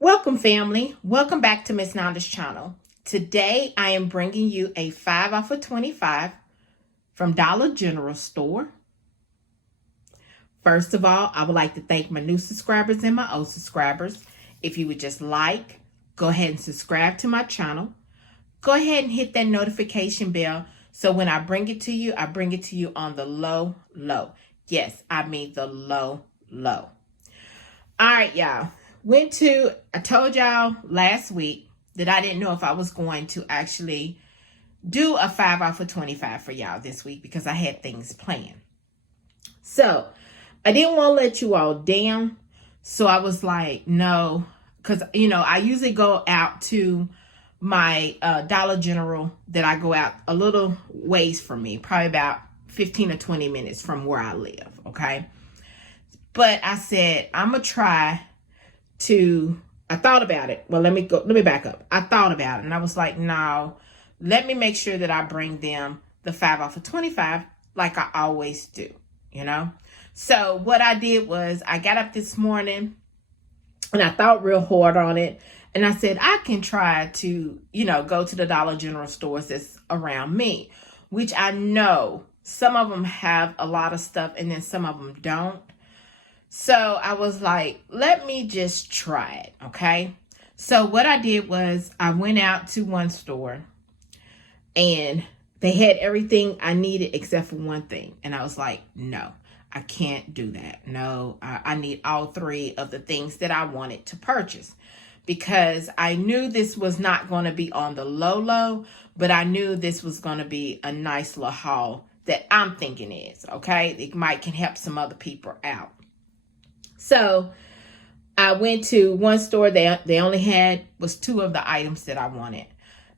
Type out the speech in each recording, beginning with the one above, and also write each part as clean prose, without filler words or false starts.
Welcome, family. Welcome back to Miss Nanda's channel. Today, I am bringing you a 5 off of 25 from Dollar General store. First of all, I would like to thank my new subscribers and my old subscribers. If you would just like, go ahead and subscribe to my channel. Go ahead and hit that notification bell so when I bring it to you, I bring it to you on the low. Yes, I mean the low. All right, y'all. I told y'all last week that I didn't know if I was going to actually do a 5 off of 25 for y'all this week because I had things planned. So I didn't want to let you all down. So I was like, no, because, I usually go out to my Dollar General that I go out a little ways from me, probably about 15 or 20 minutes from where I live. Okay. But I said, I'm going to try I thought about it. Well, let me back up. I thought about it and I was like, no, let me make sure that I bring them the 5 off of 25 like I always do, So what I did was I got up this morning and I thought real hard on it. And I said, I can try to, go to the Dollar General stores that's around me, which I know some of them have a lot of stuff and then some of them don't. So I was like, let me just try it, okay? So what I did was I went out to one store and they had everything I needed except for one thing. And I was like, no, I can't do that. No, I need all 3 of the things that I wanted to purchase because I knew this was not going to be on the low, but I knew this was going to be a nice little haul that I'm thinking is, okay? It might can help some other people out. So I went to one store. They only had was 2 of the items that I wanted.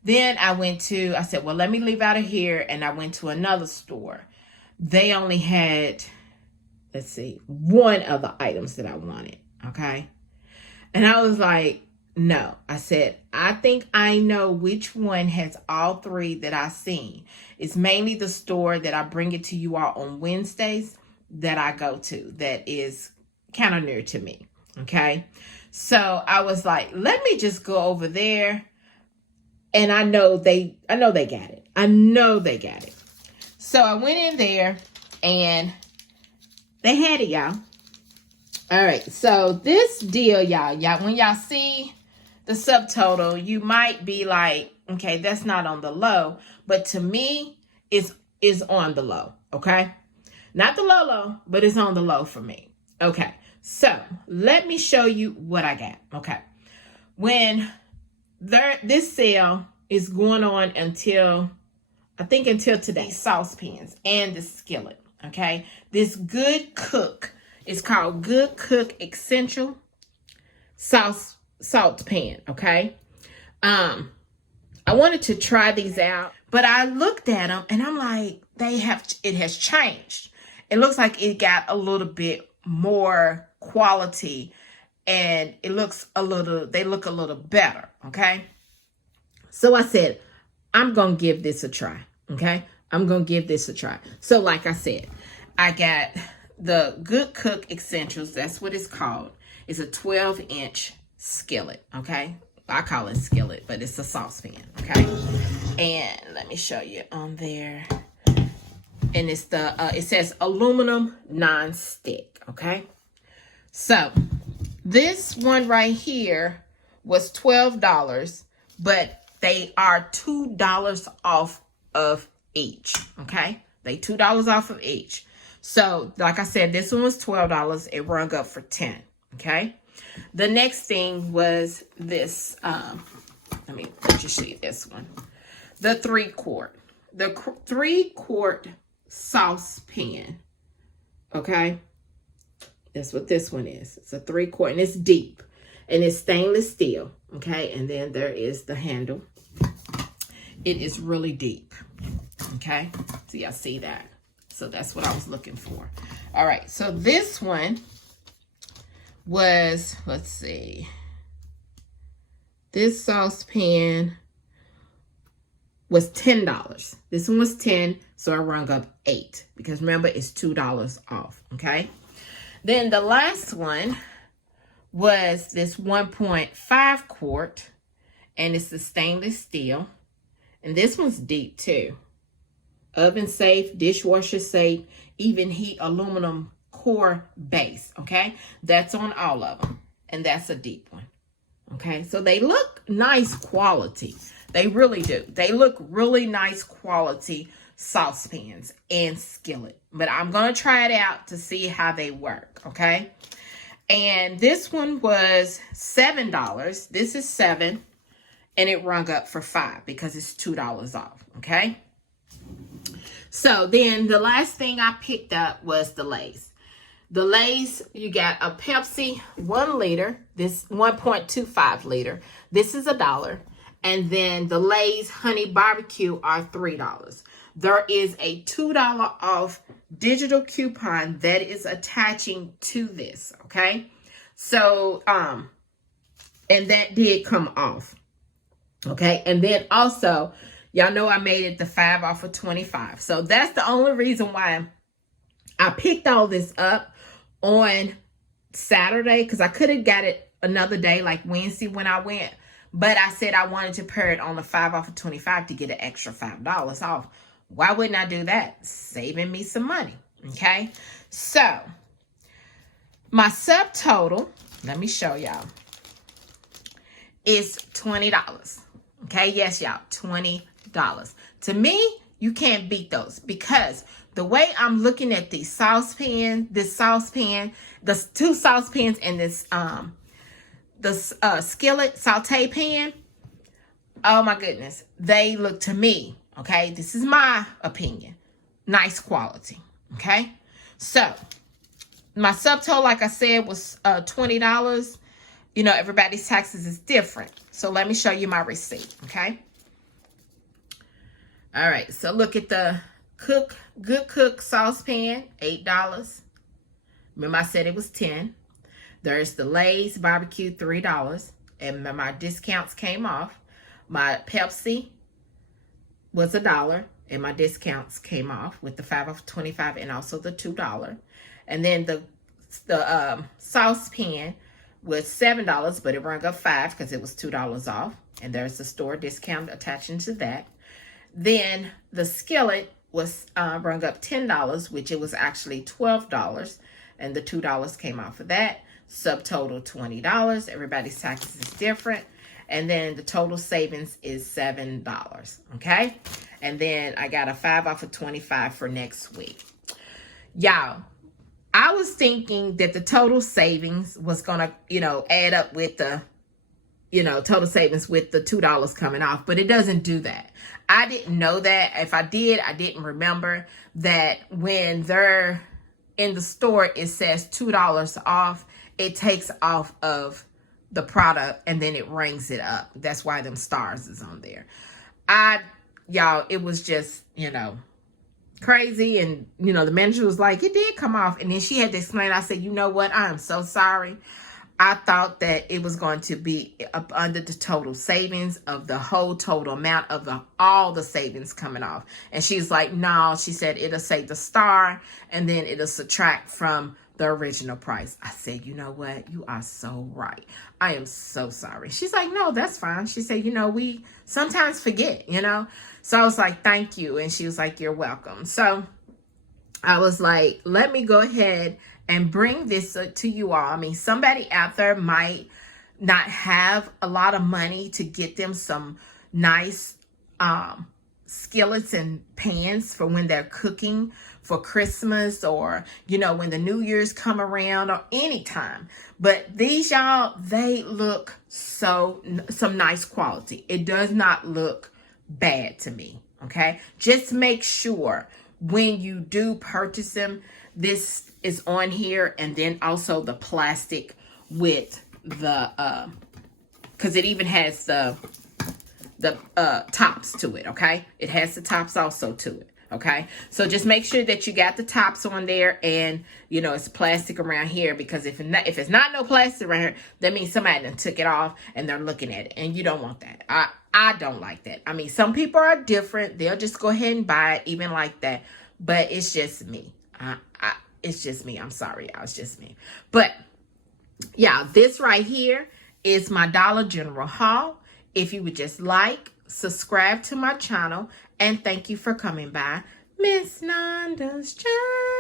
Then I said, well, let me leave out of here. And I went to another store. They only had, 1 of the items that I wanted. Okay. And I was like, no, I said, I think I know which one has all 3 that I seen. It's mainly the store that I bring it to you all on Wednesdays that I go to that is kind of near to me. Okay. So I was like, let me just go over there. And I know they got it. I know they got it. So I went in there and they had it, y'all. All right. So this deal, y'all, when y'all see the subtotal, you might be like, okay, that's not on the low, but to me, is on the low. Okay. Not the low, but it's on the low for me. Okay. So let me show you what I got. Okay. When this sale is going on until today, saucepans and the skillet. Okay. This Good Cook is called Good Cook Essential Salt Pan. Okay. I wanted to try these out, but I looked at them and I'm like, it has changed. It looks like it got a little bit more quality and they look a little better. Okay. So I said, I'm going to give this a try. Okay. I'm going to give this a try. So like I said, I got the Good Cook Essentials. That's what it's called. It's a 12-inch skillet. Okay. I call it skillet, but it's a saucepan. Okay. And let me show you on there. And it's it says aluminum non-stick. Okay. So this one right here was $12, but they are $2 off of each. Okay. They $2 off of each. So like I said, this one was $12. It rung up for $10. Okay. The next thing was this. Let me just show you this one. The 3-quart. The 3-quart saucepan. Okay. That's what this one is. It's a 3-quart and it's deep and it's stainless steel. Okay. And then there is the handle. It is really deep. Okay. So y'all see that. So that's what I was looking for. All right. So this one was, let's see. This saucepan was $10. This one was $10, so I rung up $8 because remember it's $2 off. Okay. Then the last one was this 1.5 quart, and it's the stainless steel. And this one's deep too. Oven safe, dishwasher safe, even heat aluminum core base, okay? That's on all of them. And that's a deep one, okay? So they look nice quality. They really do. They look really nice quality saucepans and skillet. But I'm going to try it out to see how they work, okay? And this one was $7. This is $7. And it rung up for $5 because it's $2 off, okay? So then the last thing I picked up was the Lay's. The Lay's, you got a Pepsi 1 liter, this 1.25 liter. This is $1. And then the Lay's Honey Barbecue are $3. There is a $2 off digital coupon that is attaching to this, okay? So, and that did come off, okay? And then also, y'all know I made it the 5 off of 25. So that's the only reason why I picked all this up on Saturday, because I could have got it another day, like Wednesday when I went. But I said I wanted to pair it on the 5 off of 25 to get an extra $5 off. Why wouldn't I do that? Saving me some money, okay? So, my subtotal, let me show y'all, is $20, okay? Yes, y'all, $20. To me, you can't beat those, because the way I'm looking at these saucepan, the 2 saucepans and this skillet saute pan, oh my goodness, they look to me, okay, this is my opinion, nice quality, okay? So my subtotal, like I said, was $20. You know, everybody's taxes is different, so let me show you my receipt, okay? All right, so look at the Good Cook saucepan, $8. Remember I said it was $10. There's the Lay's barbecue, $3, and my discounts came off. My Pepsi was $1, and my discounts came off with the 5 off 25 and also the $2. And then the saucepan was $7, but it rung up $5 because it was $2 off, and there's the store discount attaching to that. Then the skillet was rung up $10, which it was actually $12, and the $2 came off of that. Subtotal $20. Everybody's taxes is different. And then the total savings is $7, okay? And then I got a 5 off of 25 for next week. Y'all, I was thinking that the total savings was gonna, add up with the, total savings with the $2 coming off, but it doesn't do that. I didn't know that. If I did, I didn't remember that when they're in the store, it says $2 off. It takes off of the product and then it rings it up. That's why them stars is on there. Y'all, it was just, crazy. And, the manager was like, it did come off. And then she had to explain. I said, you know what? I am so sorry. I thought that it was going to be up under the total savings of the whole total amount of all the savings coming off. And she's like, no, she said, it'll say the star and then it'll subtract from the original price. I said, you know what? You are so right. I am so sorry. She's like, no, that's fine. She said, we sometimes forget, So I was like, thank you. And she was like, you're welcome. So I was like, let me go ahead and bring this to you all. I mean, somebody out there might not have a lot of money to get them some nice skillets and pans for when they're cooking for Christmas, or, when the New Year's come around, or anytime. But these, y'all, they look some nice quality. It does not look bad to me, okay? Just make sure when you do purchase them, this is on here, and then also the plastic with the because it even has the tops to it, okay? It has the tops also to it, okay? So just make sure that you got the tops on there, and it's plastic around here, because if it's not no plastic around here, that means somebody done took it off and they're looking at it, and you don't want that. I don't like that. I mean, some people are different. They'll just go ahead and buy it even like that, but it's just me. It's just me. I'm sorry, y'all. It's just me. But Yeah, this right here is my Dollar General haul. If you would just like, subscribe to my channel, and thank you for coming by. Miss Nanda's channel.